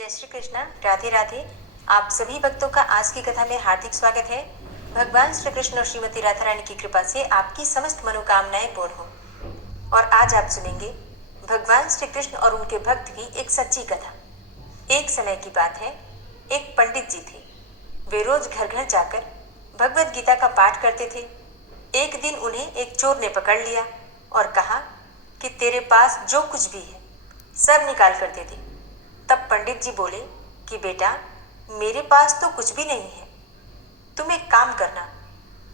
जय श्री कृष्णा। राधे राधे। आप सभी भक्तों का आज की कथा में हार्दिक स्वागत है। भगवान श्री कृष्ण और श्रीमती राधा रानी की कृपा से आपकी समस्त मनोकामनाएं पूर्ण हो। और आज आप सुनेंगे भगवान श्री कृष्ण और उनके भक्त की एक सच्ची कथा। एक समय की बात है, एक पंडित जी थे। वे रोज घर घर जाकर भगवत गीता का पाठ करते थे। एक दिन उन्हें एक चोर ने पकड़ लिया और कहा कि तेरे पास जो कुछ भी है सब निकाल कर दे दे। तब पंडित जी बोले कि बेटा, मेरे पास तो कुछ भी नहीं है। तुम एक काम करना,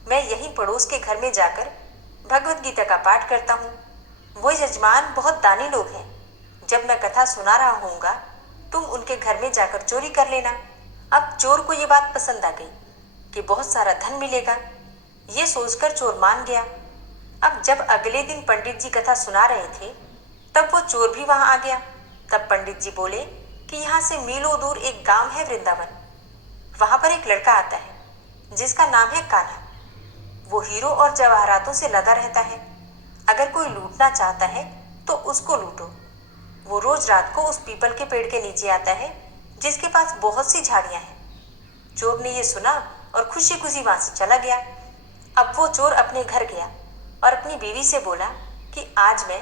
मैं यहीं पड़ोस के घर में जाकर भगवत गीता का पाठ करता हूँ। वो यजमान बहुत दानी लोग हैं। जब मैं कथा सुना रहा होऊंगा, तुम उनके घर में जाकर चोरी कर लेना। अब चोर को ये बात पसंद आ गई कि बहुत सारा धन मिलेगा। ये सोचकर चोर मान गया। अब जब अगले दिन पंडित जी कथा सुना रहे थे, तब वो चोर भी वहां आ गया। तब पंडित जी बोले कि यहाँ से मीलों दूर एक गांव है वृंदावन। वहां पर एक लड़का आता है जिसका नाम है कान्हा। वो हीरो और जवाहरातों से लदा रहता है। अगर कोई लूटना चाहता है तो उसको लूटो। वो रोज रात को उस पीपल के पेड़ के नीचे आता है जिसके पास बहुत सी झाड़ियां हैं। चोर ने ये सुना और खुशी खुशी वहां से चला गया। अब वो चोर अपने घर गया और अपनी बीवी से बोला कि आज मैं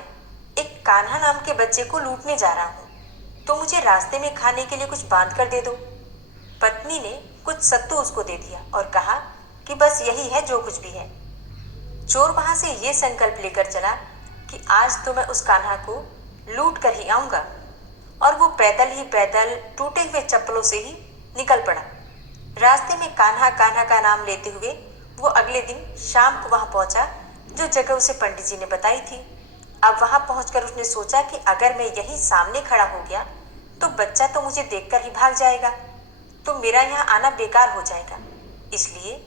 एक कान्हा नाम के बच्चे को लूटने जा रहा हूँ, तो मुझे रास्ते में खाने के लिए कुछ बांध कर दे दो। पत्नी ने कुछ सत्तू उसको दे दिया और कहा कि बस यही है जो कुछ भी है। चोर वहां से ये संकल्प लेकर चला कि आज तो मैं उस कान्हा को लूट कर ही आऊंगा। और वो पैदल ही पैदल टूटे हुए चप्पलों से ही निकल पड़ा। रास्ते में कान्हा कान्हा का नाम लेते हुए वो अगले दिन शाम को वहां पहुंचा जो जगह उसे पंडित जी ने बताई थी। अब वहां पहुंचकर उसने सोचा कि अगर मैं यहीं सामने खड़ा हो गया तो बच्चा तो मुझे देखकर ही भाग जाएगा, तो मेरा यहाँ आना बेकार हो जाएगा। इसलिए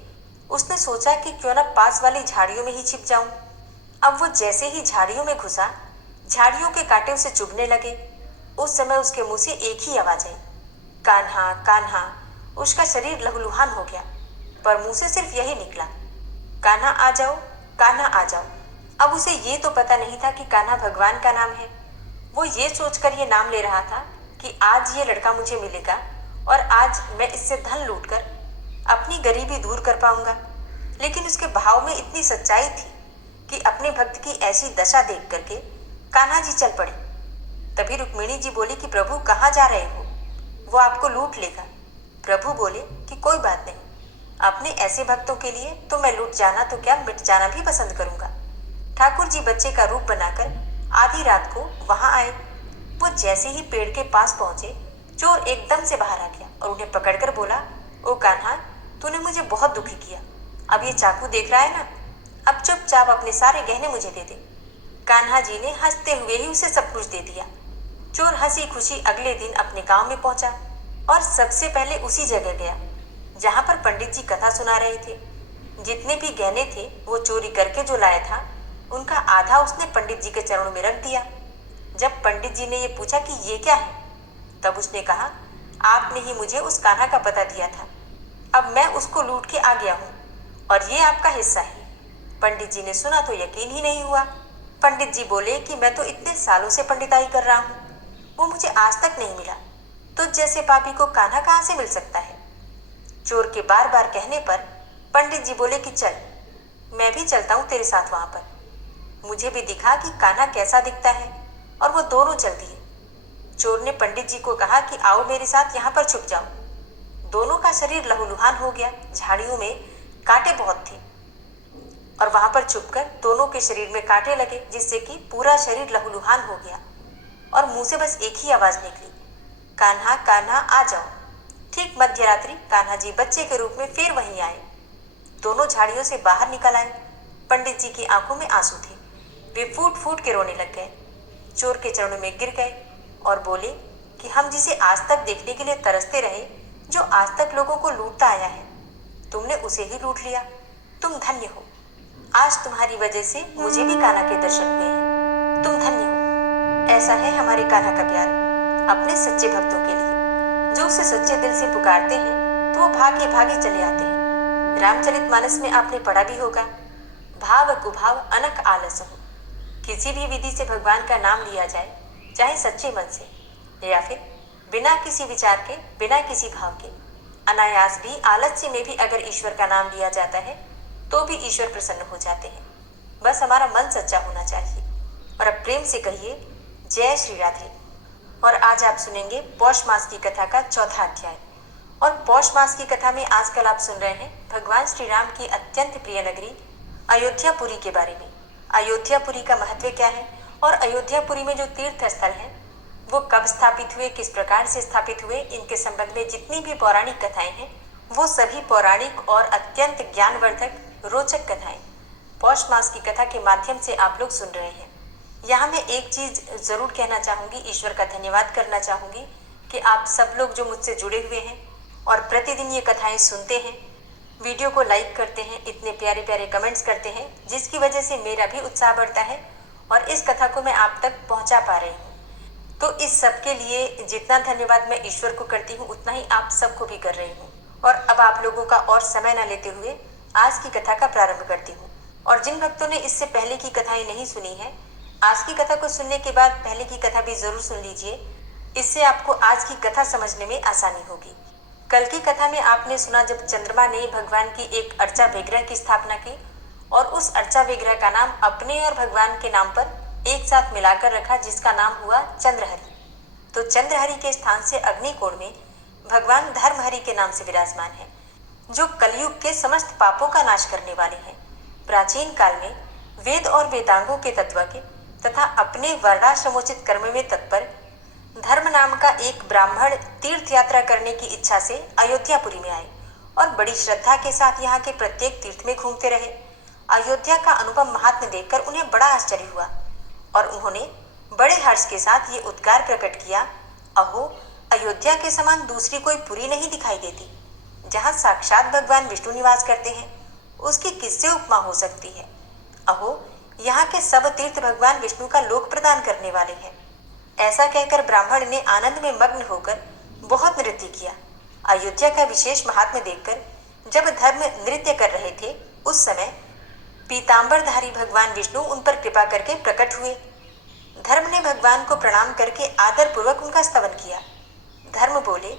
उसने सोचा कि क्यों ना पास वाली झाड़ियों में ही छिप जाऊं। अब वो जैसे ही झाड़ियों में घुसा, झाड़ियों के कांटे उसे चुभने लगे। उस समय उसके मुंह से एक ही आवाज आई, कान्हा कान्हा। उसका शरीर लहूलुहान हो गया, पर मुंह से सिर्फ यही निकला, कान्हा आ जाओ, कान्हा आ जाओ। अब उसे ये तो पता नहीं था कि कान्हा भगवान का नाम है। वो ये सोचकर ये नाम ले रहा था कि आज ये लड़का मुझे मिलेगा और आज मैं इससे धन लूटकर अपनी गरीबी दूर कर पाऊंगा। लेकिन उसके भाव में इतनी सच्चाई थी कि अपने भक्त की ऐसी दशा देख करके कान्हा जी चल पड़े। तभी रुक्मिणी जी बोली कि प्रभु कहाँ जा रहे हो, वो आपको लूट लेगा। प्रभु बोले कि कोई बात नहीं, अपने ऐसे भक्तों के लिए तो मैं लूट जाना तो क्या मिट जाना भी पसंद करूंगा। ठाकुर जी बच्चे का रूप बनाकर आधी रात को वहां आए। वो जैसे ही पेड़ के पास पहुंचे, चोर एकदम से बाहर आ गया और उन्हें पकड़कर बोला, ओ कान्हा, तूने मुझे बहुत दुखी किया। अब ये चाकू देख रहा है ना, अब चुपचाप अपने सारे गहने मुझे दे दे। कान्हा जी ने हंसते हुए ही उसे सब कुछ दे दिया। चोर हंसी खुशी अगले दिन अपने गांव में पहुंचा और सबसे पहले उसी जगह गया जहां पर पंडित जी कथा सुना रहे थे। जितने भी गहने थे वो चोरी करके जो लाया था, उनका आधा उसने पंडित जी के चरणों में रख दिया। जब पंडित जी ने ये पूछा कि ये क्या है, तब उसने कहा, आपने ही मुझे उस कान्हा का पता दिया था। अब मैं उसको लूट के आ गया हूँ और ये आपका हिस्सा है। पंडित जी ने सुना तो यकीन ही नहीं हुआ। पंडित जी बोले कि मैं तो इतने सालों से पंडिताई कर रहा हूँ, वो मुझे आज तक नहीं मिला। तुझ जैसे पापी को कान्हा कहाँ से मिल सकता है। चोर के बार बार कहने पर पंडित जी बोले कि चल, मैं भी चलता हूँ तेरे साथ वहां पर। मुझे भी दिखा कि कान्हा कैसा दिखता है। और वो दोनों चल दिए। चोर ने पंडित जी को कहा कि आओ मेरे साथ यहाँ पर छुप जाओ। दोनों का शरीर लहूलुहान हो गया। झाड़ियों में कांटे बहुत थे और वहां पर छुपकर दोनों के शरीर में कांटे लगे, जिससे कि पूरा शरीर लहूलुहान हो गया और मुंह से बस एक ही आवाज निकली, कान्हा कान्हा आ जाओ। ठीक मध्य रात्रि कान्हा जी बच्चे के रूप में फिर वहीं आए। दोनों झाड़ियों से बाहर निकल आए। पंडित जी की आंखों में आंसू थे। वे फूट फूट के रोने लग गए। चोर के चरणों में गिर गए और बोले कि हम जिसे आज तक देखने के लिए तरसते रहे, जो आज तक लोगों को लूटता आया है, तुमने उसे ही लूट लिया। तुम धन्य हो। आज तुम्हारी वजह से मुझे भी कान्हा के दर्शन हुए हैं। तुम धन्य हो। ऐसा है हमारे कान्हा का प्यार अपने सच्चे भक्तों के लिए। जो उसे सच्चे दिल से पुकारते हैं तो वो भागे भागे चले आते हैं। रामचरितमानस में आपने पढ़ा भी होगा, भाव कुभाव अनक आलस हो। किसी भी विधि से भगवान का नाम लिया जाए, चाहे सच्चे मन से या फिर बिना किसी विचार के, बिना किसी भाव के, अनायास भी, आलस्य में भी अगर ईश्वर का नाम लिया जाता है तो भी ईश्वर प्रसन्न हो जाते हैं। बस हमारा मन सच्चा होना चाहिए। और अब प्रेम से कहिए जय श्री राधे। और आज आप सुनेंगे पौष मास की कथा का चौथा अध्याय। और पौष मास की कथा में आजकल आप सुन रहे हैं भगवान श्री राम की अत्यंत प्रिय नगरी अयोध्यापुरी के बारे में। अयोध्यापुरी का महत्व क्या है और अयोध्यापुरी में जो तीर्थ स्थल हैं वो कब स्थापित हुए, किस प्रकार से स्थापित हुए, इनके संबंध में जितनी भी पौराणिक कथाएं हैं वो सभी पौराणिक और अत्यंत ज्ञानवर्धक रोचक कथाएं पौष मास की कथा के माध्यम से आप लोग सुन रहे हैं। यहाँ मैं एक चीज जरूर कहना चाहूंगी, ईश्वर का धन्यवाद करना चाहूंगी कि आप सब लोग जो मुझसे जुड़े हुए हैं और प्रतिदिन ये कथाएं सुनते हैं, वीडियो को लाइक करते हैं, इतने प्यारे प्यारे कमेंट्स करते हैं, जिसकी वजह से मेरा भी उत्साह बढ़ता है और इस कथा को मैं आप तक पहुंचा पा रही हूँ। तो इस सब के लिए जितना धन्यवाद मैं ईश्वर को करती हूँ उतना ही आप सबको भी कर रही हूँ। और अब आप लोगों का और समय न लेते हुए आज की कथा का प्रारंभ करती हूँ। और जिन भक्तों ने इससे पहले की कथाएं नहीं सुनी है, आज की कथा को सुनने के बाद पहले की कथा भी जरूर सुन लीजिए। इससे आपको आज की कथा समझने में आसानी होगी। कल की कथा में आपने सुना जब चंद्रमा ने भगवान की एक अर्चा विग्रह की स्थापना की और उस अर्चा विग्रह का नाम अपने और भगवान के नाम पर एक साथ मिलाकर रखा, जिसका नाम हुआ चंद्रहरि। तो चंद्रहरि के स्थान से अग्निकोण में भगवान धर्महरि के नाम से विराजमान है, जो कलयुग के समस्त पापों का नाश करने वाले हैं। प्राचीन काल में वेद और वेदांगों के तत्व के तथा अपने वर्णाश्रमोचित कर्म में तत्पर धर्म नाम का एक ब्राह्मण तीर्थ यात्रा करने की इच्छा से अयोध्यापुरी में आए और बड़ी श्रद्धा के साथ यहाँ के प्रत्येक तीर्थ में घूमते रहे। अयोध्या का अनुपम महात्म्य देखकर उन्हें बड़ा आश्चर्य हुआ और उन्होंने बड़े हर्ष के साथ ये उद्गार प्रकट किया, अहो, अयोध्या के समान दूसरी कोई पुरी नहीं दिखाई देती। जहाँ साक्षात भगवान विष्णु निवास करते हैं उसकी किससे उपमा हो सकती है। अहो, यहाँ के सब तीर्थ भगवान विष्णु का लोक प्रदान करने वाले हैं। ऐसा कहकर ब्राह्मण ने आनंद में मग्न होकर बहुत नृत्य किया। अयोध्या का विशेष महात्म्य देखकर जब धर्म नृत्य कर रहे थे उस समय पीतांबरधारी भगवान विष्णु उन पर कृपा करके प्रकट हुए। धर्म ने भगवान को प्रणाम करके आदर पूर्वक उनका स्तवन किया। धर्म बोले,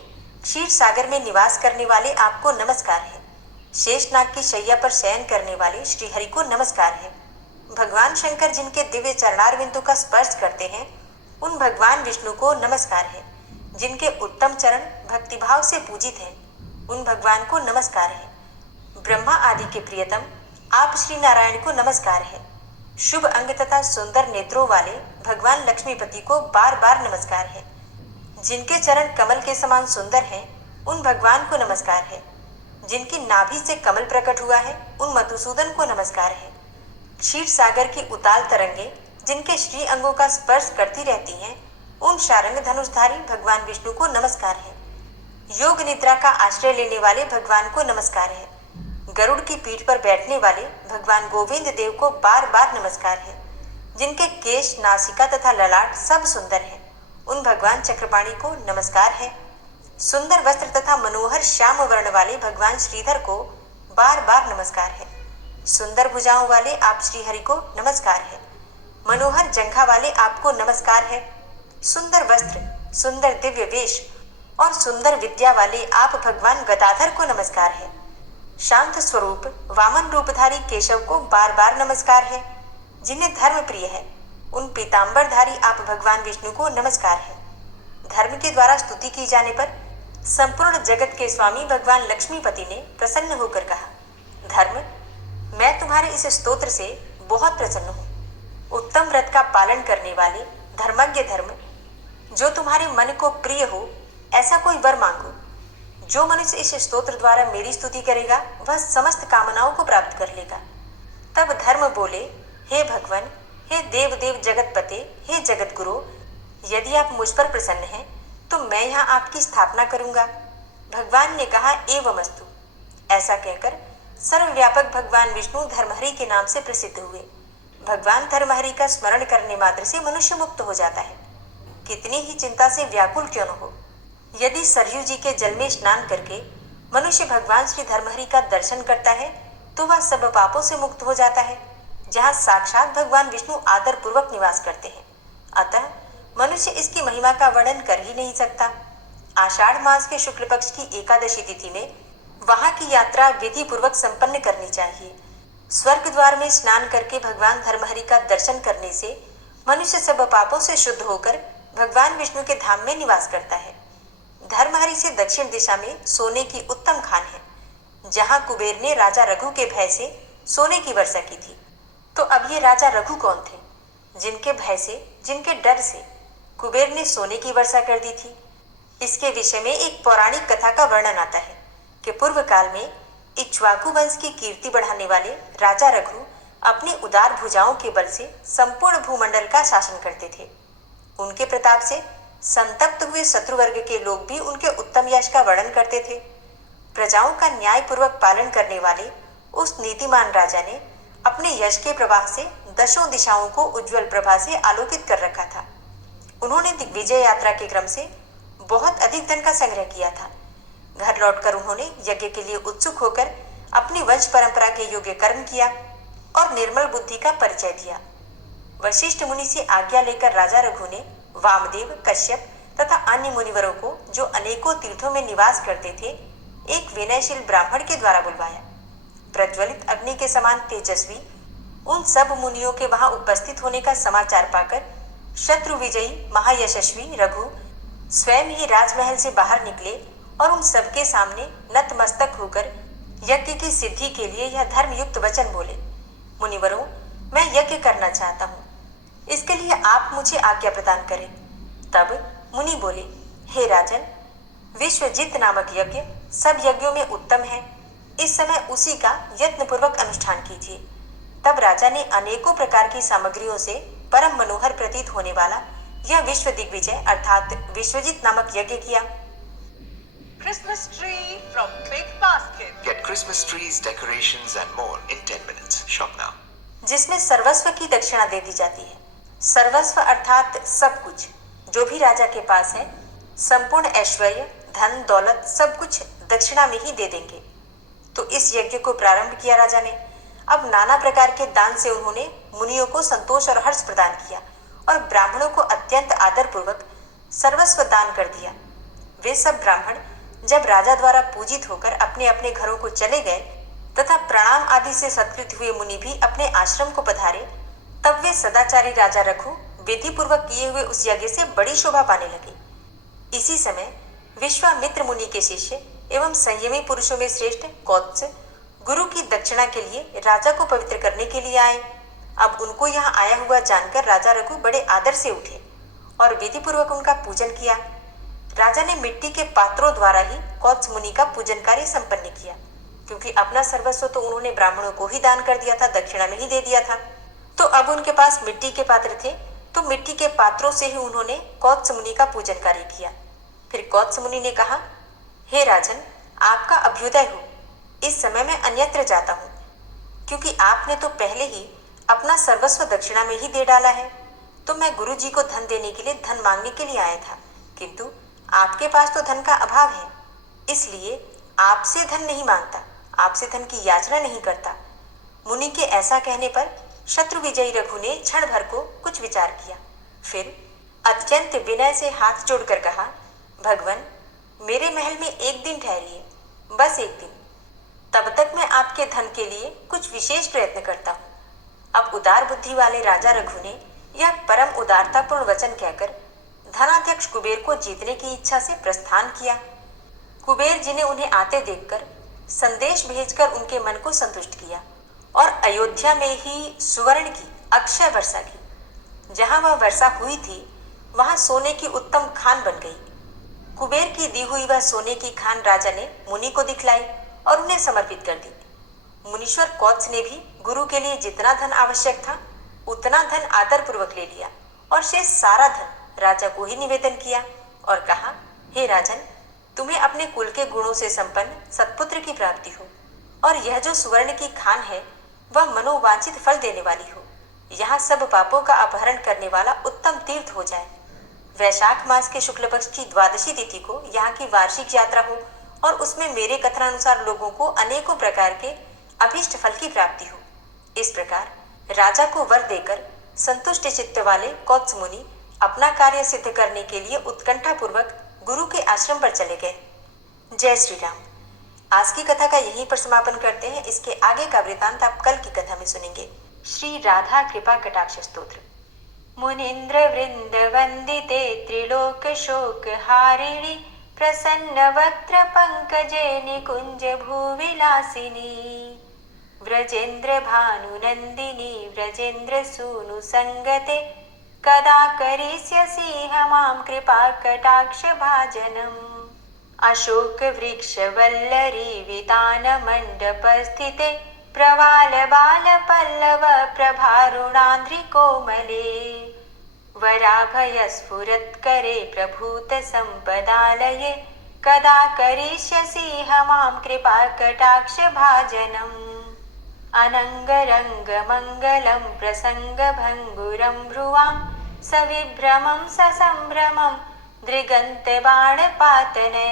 क्षीर सागर में निवास करने वाले आपको नमस्कार है। शेषनाग की शैया पर शयन करने वाले श्रीहरि को नमस्कार है। भगवान शंकर जिनके दिव्य चरणारविंदों का स्पर्श करते हैं उन भगवान विष्णु को नमस्कार है। जिनके उत्तम चरण भक्तिभाव से पूजित हैं उन भगवान को नमस्कार है। ब्रह्मा आदि के प्रियतम आप श्री नारायण को नमस्कार है। शुभ अंग तथा सुंदर नेत्रों वाले भगवान लक्ष्मीपति को बार बार नमस्कार है। जिनके चरण कमल के समान सुंदर हैं उन भगवान को नमस्कार है। जिनकी नाभि से कमल प्रकट हुआ है उन मधुसूदन को नमस्कार है। क्षीर सागर की उताल तरंगे जिनके श्री अंगों का स्पर्श करती रहती हैं उन शारंग धनुषधारी भगवान विष्णु को नमस्कार है। योग निद्रा का आश्रय लेने वाले भगवान को नमस्कार है। गरुड़ की पीठ पर बैठने वाले भगवान गोविंद देव को बार बार नमस्कार है। जिनके केश, नासिका तथा ललाट सब सुंदर हैं उन भगवान चक्रपाणि को नमस्कार है। सुंदर वस्त्र तथा मनोहर श्याम वर्ण वाले भगवान श्रीधर को बार बार नमस्कार है। सुंदर भुजाओं वाले आप श्रीहरि को नमस्कार है। मनोहर जंघा वाले आपको नमस्कार है। सुंदर वस्त्र, सुंदर दिव्य वेश और सुंदर विद्या वाले आप भगवान गदाधर को नमस्कार है। शांत स्वरूप वामन रूपधारी केशव को बार बार नमस्कार है। जिन्हें धर्म प्रिय है उन पीतांबरधारी आप भगवान विष्णु को नमस्कार है। धर्म के द्वारा स्तुति की जाने पर संपूर्ण जगत के स्वामी भगवान लक्ष्मीपति ने प्रसन्न होकर कहा, धर्म, मैं तुम्हारे इस स्तोत्र से बहुत प्रसन्न हूँ। उत्तम व्रत का पालन करने वाले धर्मज्ञ धर्म, जो तुम्हारे मन को प्रिय हो ऐसा कोई वर मांगो। जो मनुष्य इस स्तोत्र द्वारा मेरी स्तुति करेगा वह समस्त कामनाओं को प्राप्त कर लेगा। तब धर्म बोले, हे भगवान, हे देव देव जगतपते, हे जगत गुरु, यदि आप मुझ पर प्रसन्न हैं तो मैं यहाँ आपकी स्थापना करूंगा। भगवान ने कहा, एवमस्तु। ऐसा कहकर सर्वव्यापक भगवान विष्णु धर्महरि के नाम से प्रसिद्ध हुए। भगवान धर्महरि का स्मरण करने मात्र से मनुष्य मुक्त हो जाता है, कितनी ही चिंता से व्याकुल क्यों न हो। यदि सरयू जी के जल में स्नान करके मनुष्य भगवान श्री धर्महरि का दर्शन करता है तो वह सब पापों से मुक्त हो जाता है, जहाँ साक्षात भगवान विष्णु आदर पूर्वक निवास करते हैं। अतः मनुष्य इसकी महिमा का वर्णन कर ही नहीं सकता। आषाढ़ मास के शुक्ल पक्ष की एकादशी तिथि में वहां की यात्रा विधि पूर्वक संपन्न करनी चाहिए। स्वर्ग द्वार में स्नान करके भगवान धर्महरि का दर्शन करने से मनुष्य सब पापों से शुद्ध होकर भगवान विष्णु के धाम में निवास करता है। धर्महरि से दक्षिण दिशा में सोने की उत्तम खान है, जहां कुबेर ने राजा रघु के भय से सोने की वर्षा की थी। तो अब ये राजा रघु कौन थे, जिनके भय से, जिनके डर से कुबेर ने सोने की वर्षा कर दी थी? इसके विषय में एक पौराणिक कथा का वर्णन आता है कि पूर्व काल में इक्ष्वाकु वंश की कीर्ति बढ़ाने वाले राजा रघु अपनी उदार भुजाओं के बल से संपूर्ण भूमंडल का शासन करते थे। उनके प्रताप से संतप्त हुए शत्रु वर्ग के लोग भी उनके उत्तम यश का वर्णन करते थे। प्रजाओं का न्यायपूर्वक पालन करने वाले उस नीतिमान राजा ने अपने यश के प्रवाह से दशों दिशाओं को उज्जवल प्रभा से आलोकित कर रखा था। उन्होंने दिग्विजय यात्रा के क्रम से बहुत अधिक धन का संग्रह किया था। घर लौटकर उन्होंने यज्ञ के लिए उत्सुक होकर अपनी वंश परंपरा के योग्य कर्म किया और निर्मल बुद्धि का परिचय दिया। वशिष्ठ मुनि से आज्ञा लेकर राजा रघु ने वामदेव, कश्यप तथा अन्य मुनिवरों को, जो अनेकों तीर्थों में निवास करते थे, एक विनयशील ब्राह्मण के द्वारा बुलवाया। प्रज्वलित अग्नि के समान तेजस्वी उन सब मुनियों के वहां उपस्थित होने का समाचार पाकर शत्रु विजयी महायशस्वी रघु स्वयं ही राजमहल से बाहर निकले और उन सबके सामने नतमस्तक होकर यज्ञ की सिद्धि के लिए यह धर्मयुक्त वचन बोले। मुनिवरों, मैं यज्ञ करना चाहता हूँ, इसके लिए आप मुझे आज्ञा प्रदान करें। तब मुनि बोले, हे राजन, विश्वजित नामक यज्ञ सब यज्ञों में उत्तम है। इस समय उसी का यत्नपूर्वक अनुष्ठान कीजिए। तब राजा ने अनेकों प्रकार की सामग्रियों से परम मनोहर प्रतीत होने वाला यह विश्व दिग्विजय अर्थात विश्वजित नामक यज्ञ किया। Christmas tree from Big Basket. Get Christmas trees, decorations and more in 10 minutes. Shop now. जिसमें सर्वस्व की दक्षिणा दे दी जाती है। सर्वस्व अर्थात सब कुछ, जो भी राजा के पास है, संपूर्ण ऐश्वर्य, धन, दौलत सब कुछ दक्षिणा में ही दे देंगे। तो इस यज्ञ को प्रारंभ किया राजा ने। अब नाना प्रकार के दान से उन्होंने मुनियों को संतोष और हर्ष प्रदान किया और ब्राह्मणों को अत्यंत आदरपूर्वक सर्वस्व दान कर दिया। वे सब ब्राह्मण जब राजा द्वारा पूजित होकर अपने अपने घरों को चले गए तथा प्रणाम आदि से सत्कृत हुए मुनि भी अपने आश्रम को पधारे, तब वे सदाचारी राजा रघु विधि पूर्वक किए हुए उस यज्ञ से बड़ी शोभा पाने लगे। इसी समय विश्वामित्र मुनि के शिष्य एवं संयमी पुरुषों में श्रेष्ठ कौत्स गुरु की दक्षिणा के लिए राजा को पवित्र करने के लिए आए। अब उनको यहाँ आया हुआ जानकर राजा रघु बड़े आदर से उठे और विधि पूर्वक उनका पूजन किया। राजा ने मिट्टी के पात्रों द्वारा ही कौत्स मुनि का पूजन कार्य संपन्न किया, क्योंकि अपना सर्वस्व तो उन्होंने ब्राह्मणों को ही दान कर दिया था, दक्षिणा में ही दे दिया था। तो अब उनके पास मिट्टी के पात्र थे, तो मिट्टी के पात्रों से ही उन्होंने कौत्स मुनि का पूजन कार्य किया। फिर कौत्स मुनि ने कहा, हे राजन, आपका अभ्युदय हो। इस समय मैं अन्यत्र जाता हूँ, क्योंकि आपने तो पहले ही अपना सर्वस्व दक्षिणा में ही दे डाला है। तो मैं गुरु जी को धन देने के लिए धन मांगने के लिए आया था, किंतु आपके पास तो धन का अभाव है, इसलिए आपसे धन नहीं मांगता, आपसे धन की याचना नहीं करता। मुनि के ऐसा कहने पर शत्रु विजयी रघु ने क्षण भर को कुछ विचार किया, फिर अत्यंत विनय से हाथ जोड़कर कहा, भगवन, मेरे महल में एक दिन ठहरिए, बस एक दिन। तब तक मैं आपके धन के लिए कुछ विशेष प्रयत्न करता हूँ। अब उदार बुद्धि वाले राजा रघु ने यह परम उदारतापूर्ण वचन कहकर धनाध्यक्ष कुबेर को जीतने की इच्छा से प्रस्थान किया। कुबेर जी ने उन्हें आते देखकर संदेश भेजकर उनके मन को संतुष्ट किया और अयोध्या में ही सुवर्ण की अक्षय वर्षा की। जहां वह वर्षा हुई थी, वहां सोने की उत्तम खान बन गई। कुबेर की दी हुई वह सोने की खान राजा ने मुनि को दिखलाई और उन्हें समर्पित कर दी। मुनीश्वर कौत्स ने भी गुरु के लिए जितना धन आवश्यक था, उतना धन आदरपूर्वक ले लिया और शेष सारा धन राजा को ही निवेदन किया और कहा, हे राजन, तुम्हें अपने कुल के गुणों से संपन्न सत्पुत्र की प्राप्ति हो और यह जो सुवर्ण की खान है वह मनोवांछित फल देने वाली हो। यहाँ सब पापों का अपहरण करने वाला उत्तम तीर्थ हो जाए। वैशाख मास के शुक्ल पक्ष की द्वादशी तिथि को यहाँ की वार्षिक यात्रा हो और उसमें मेरे कथनानुसार लोगों को अनेकों प्रकार के अभीष्ट फल की प्राप्ति हो। इस प्रकार राजा को वर देकर संतुष्ट चित्त वाले कौत्स मुनि अपना कार्य सिद्ध करने के लिए उत्कंठा पूर्वक गुरु के आश्रम पर चले गए। जय श्री राम। आज की कथा का यहीं पर समापन करते हैं। इसके आगे का वृतांत आप कल की कथा में सुनेंगे। श्री राधा कृपा कटाक्ष स्तोत्र। मुनीन्द्र वृंद वंदिते त्रिलोक शोक हारिणी प्रसन्न वक्त्र पंकजे निकुंज भूविलासिनी व्रजेन्द्र भानुनंदिनी व्रजेन्द्र सूनु संगते कदा करिष्यसि मां कृपा कटाक्ष भाजनम्। अशोक वृक्ष वल्लरी वितान मंडप स्थिते प्रवाल बाल पल्लव प्रभारुणान्द्रि कोमले वराभय स्फुरत्करे प्रभूत संपदालये कदा करिष्यसि मां कृपा कटाक्ष भाजनम्। अनंगरंग मंगलम प्रसंग भंगुरं भ्रुवां सविभ्रमं ससंभ्रमं दृगन्त बाणपातने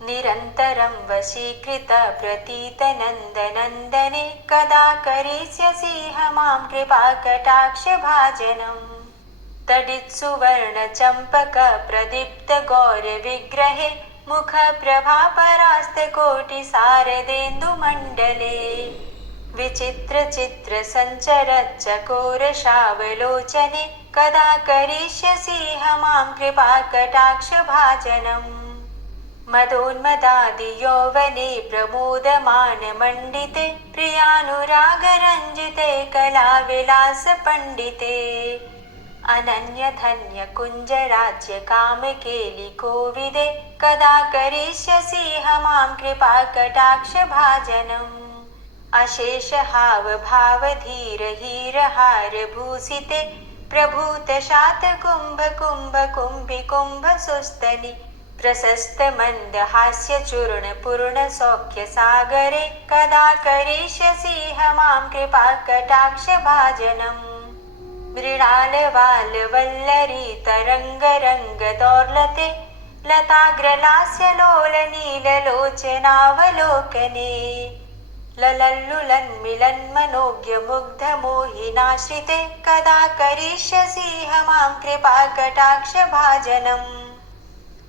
निरन्तरं वशीकृत प्रतीत नन्दनन्दने कदा करिष्यसि मां कृपा कटाक्ष भाजनम्। तडित्सुवर्ण चंपक प्रदीप्त गौर विग्रहे मुख प्रभा परास्त कोटि शारदेन्दु मंडले विचित्र चित्र संचर चकोर शावलोचने कदा करिष्यसि मां कृपा कटाक्ष भाजनम्। मदोन्मदादि यौवने प्रमोदमान मंडिते प्रियानुराग रंजिते कला विलास पंडिते अनन्य धन्य कुंज राज्य काम केलि कोविदे कदा करिष्यसि मां कृपा कटाक्ष भाजनम्। अशेष हाव भाव धीर हीर हार भूषिते प्रभूत शात कुंभ कुंभ कुंभि कुंभ सुस्तनि प्रशस्त मंद हास्य चूर्ण पूर्ण सौख्य सागरे कदा करिष्यसि मां कृपा कटाक्ष भाजनम्। मृणाल वाल वल्लरी तरंग रंग दौर्लते लताग्रलास्य लोल नील लोचनावलोकने ललल्लुलन्मिलन् मनोज्ञ मुग्ध मोहिनाश्रिते कदा करिष्यसि मां कृपा कटाक्ष भाजनम्।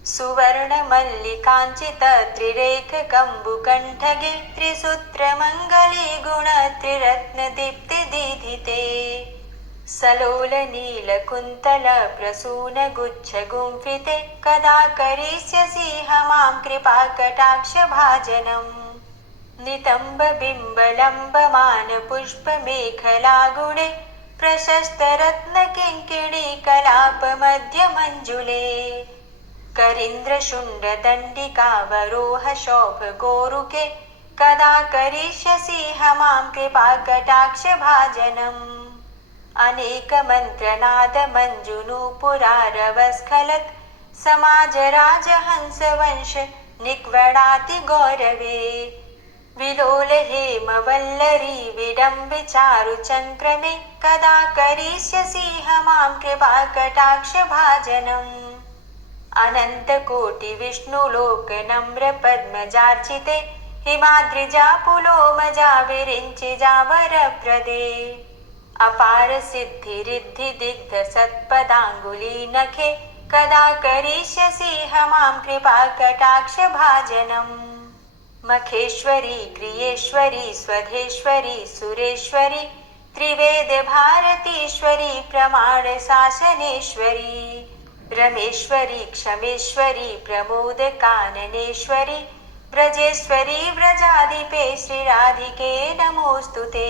सुवर्ण मल्लिकाञ्चित त्रिरेख कम्बुकण्ठगे त्रिसूत्र मङ्गली गुण त्रिरत्न दीप्ति दीधिते सलोल नील कुन्तल प्रसून गुच्छ गुंफिते कदा करिष्यसि मां कृपा कटाक्ष भाजनम्। नितंब बिंबलंब मान पुष्प मेखला गुणे प्रशस्त रत्न किंकिणी कलाप मध्य मंजुले करींद्र शुंड दंडिका वरोह शोभ गोरुके कदा करिष्यसि मां कृपा कटाक्ष भाजनम्। अनेक मंत्र नाद मंजुनूपुरारवस्खलत् समाज राज हंस वंश निक्वणाति गौरवे विलोल हेम वल्लरी विडम्ब चारु चंक्रमे कदा करिष्यसि मां कृपा कटाक्ष भाजनम्। अनंत कोटि विष्णुलोक नम्र पद्मजार्चिते हिमाद्रिजा पुलोमजा विरिञ्चिजा वरप्रदे अपार सिद्धि रिद्धि दिग्ध सत्पदांगुली नखे कदा करिष्यसि मां कृपा कटाक्ष भाजनम्। मखेश्वरी क्रियेश्वरी स्वधेश्वरी सुरेश्वरी त्रिवेद भारतीश्वरी प्रमाण शासनेश्वरी रमेश्वरी क्षमेश्वरी प्रमोद काननेश्वरी ब्रजेश्वरी व्रजाधिपे श्रीराधिके नमोस्तुते।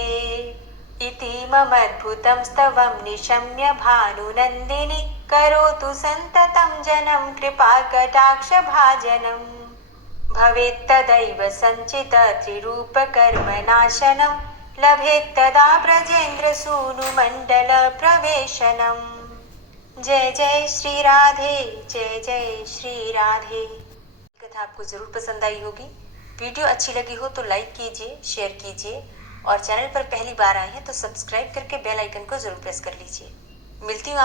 इतीममद्भुतं स्तवं निशम्य भानुनन्दिनी करोतु सन्ततं जनं कृपा कटाक्ष भाजनम्। भवेत्तदैव सञ्चित त्रिरूप कर्मनाशनं लभेत्तदा ब्रजेन्द्र सूनु मंडल प्रवेशनम्। जय जय श्री राधे, जय जय श्री राधे। कथा आपको जरूर पसंद आई होगी। वीडियो अच्छी लगी हो तो लाइक कीजिए, शेयर कीजिए और चैनल पर पहली बार आए हैं तो सब्सक्राइब करके बेल आइकन को जरूर प्रेस कर लीजिए। मिलती हूँ